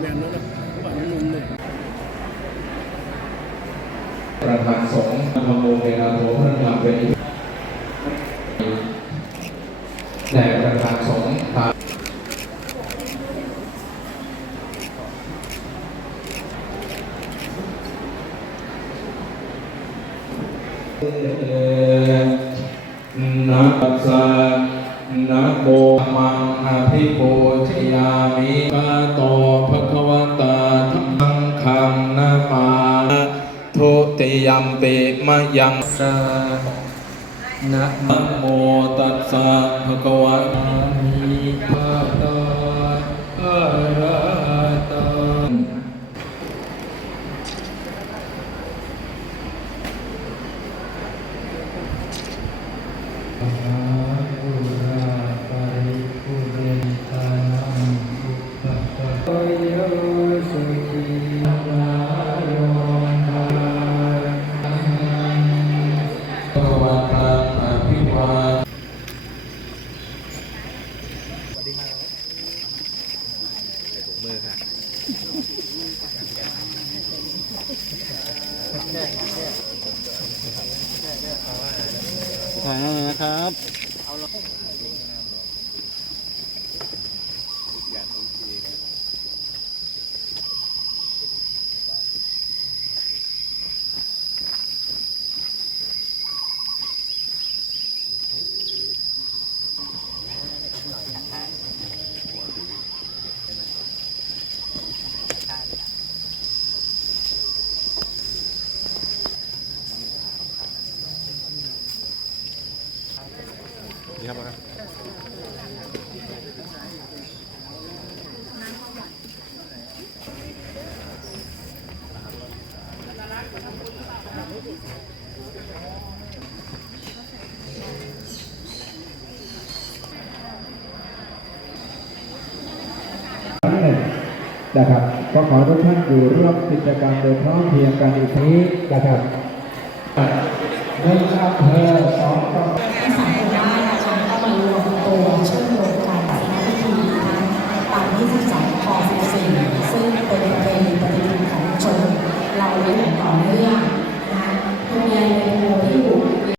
แบนแล้วนะฝั่งนู้นเลยประธานสงฆ์ธรรมโมเมนาโถพระนามเป็นแด่ประธานสงฆ์ตามนะปัสสะ นะโมมังอภิปูชยามิกาโตภควตาธัมมังคังนามาทุติยัมปิมะยังสานะโมตัสสะภะคะวะ มือค่ะถ่ายนั่นเลยนะครับ ดีครับครับครั้งหนึ่งนะครับก็ขอทุกท่านอยู่ร่วมกิจกรรมโดยพร้อมเพรียงกันอีกนี้นะครับหนึ่งอำเภอสอง 老人的 việc.